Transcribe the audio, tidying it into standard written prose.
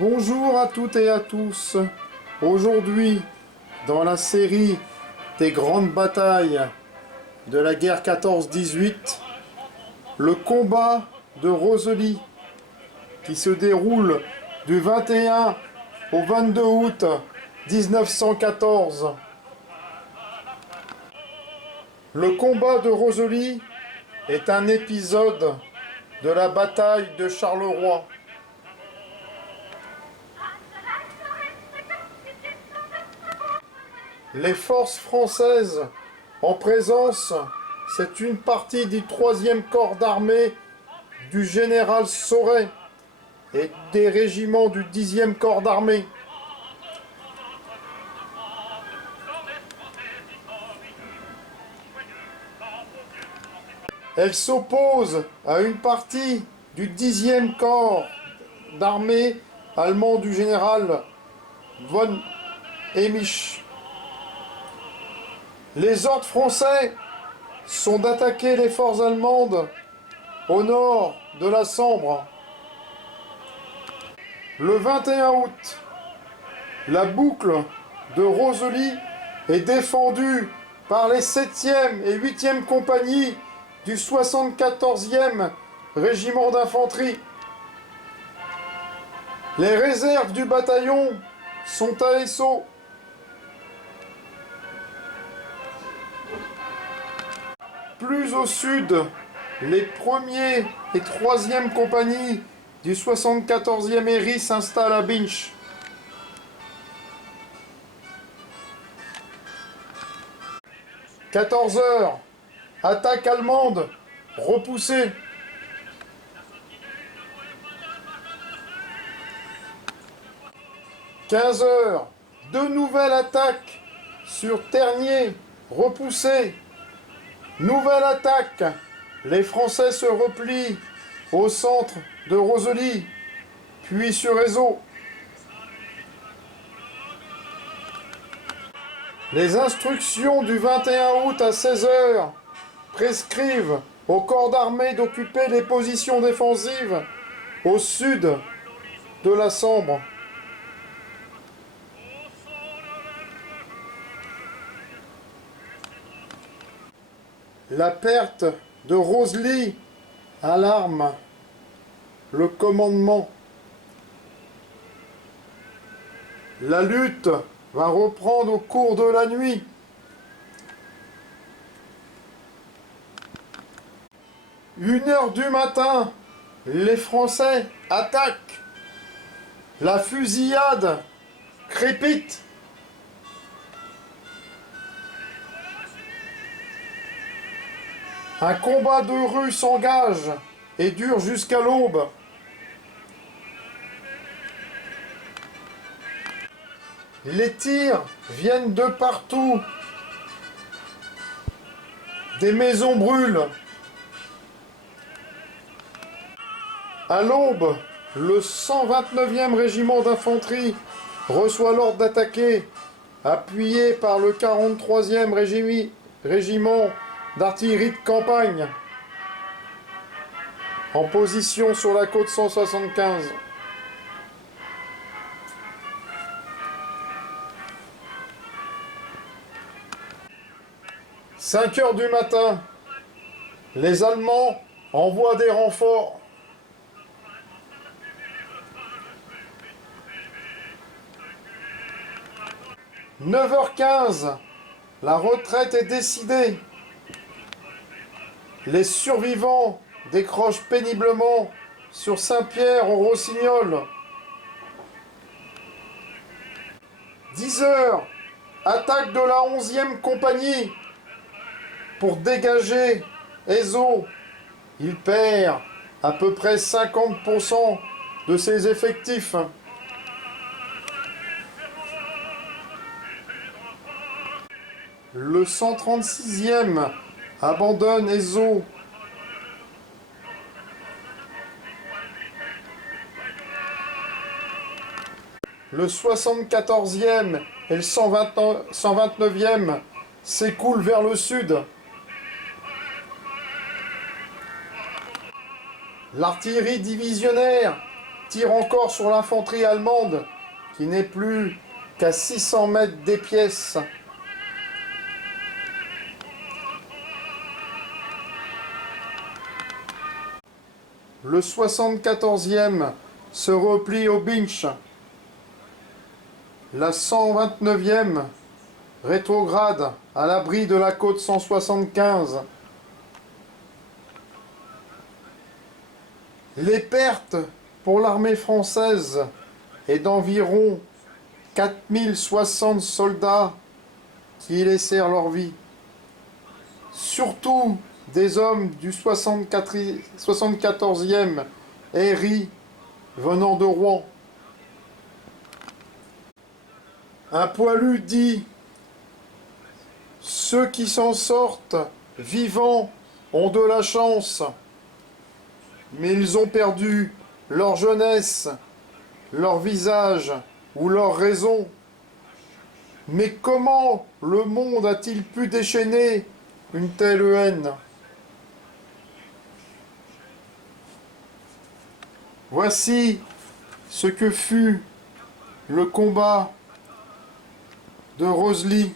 Bonjour à toutes et à tous. Aujourd'hui, dans la série des grandes batailles de la guerre 14-18, le combat de Rosely qui se déroule du 21 au 22 août 1914. Le combat de Rosely est un épisode de la bataille de Charleroi. Les forces françaises en présence, c'est une partie du 3e corps d'armée du général Sauret et des régiments du 10e corps d'armée. Elle s'oppose à une partie du 10e corps d'armée allemand du général von Emich. Les ordres français sont d'attaquer les forces allemandes au nord de la Sambre. Le 21 août, la boucle de Rosely est défendue par les 7e et 8e compagnies du 74e régiment d'infanterie. Les réserves du bataillon sont à Essau. Plus au sud, les 1er et 3e compagnies du 74e Héry s'installent à Binche. « 14h, attaque allemande, repoussée. » 15h, de nouvelles attaques sur Tergnier, repoussées. Nouvelle attaque, les Français se replient au centre de Rosely, puis sur Ézot. Les instructions du 21 août à 16h prescrivent au corps d'armée d'occuper les positions défensives au sud de la Sambre. La perte de Rosely alarme le commandement. La lutte va reprendre au cours de la nuit. Une heure du matin, les Français attaquent. La fusillade crépite. Un combat de rue s'engage et dure jusqu'à l'aube. Les tirs viennent de partout. Des maisons brûlent. À l'aube, le 129e régiment d'infanterie reçoit l'ordre d'attaquer, appuyé par le 43e régiment d'artillerie de campagne, en position sur la côte 175. « 5 heures du matin, les Allemands envoient des renforts. « 9h15, la retraite est décidée. Les survivants décrochent péniblement sur Saint-Pierre-au-Rossignol. 10h, attaque de la 11e compagnie pour dégager Ézot. Il perd à peu près 50% de ses effectifs. Le 136e abandonne Ézot. Le 74e et le 129e s'écoulent vers le sud. L'artillerie divisionnaire tire encore sur l'infanterie allemande, qui n'est plus qu'à 600 mètres des pièces. Le 74e se replie au Binch. La 129e rétrograde à l'abri de la côte 175. Les pertes pour l'armée française est d'environ 4060 soldats qui laissèrent leur vie. Surtout des hommes du 74e Herry venant de Rouen. Un poilu dit: ceux qui s'en sortent vivants ont de la chance, mais ils ont perdu leur jeunesse, leur visage ou leur raison. Mais comment le monde a-t-il pu déchaîner une telle haine? Voici ce que fut le combat de Rosely.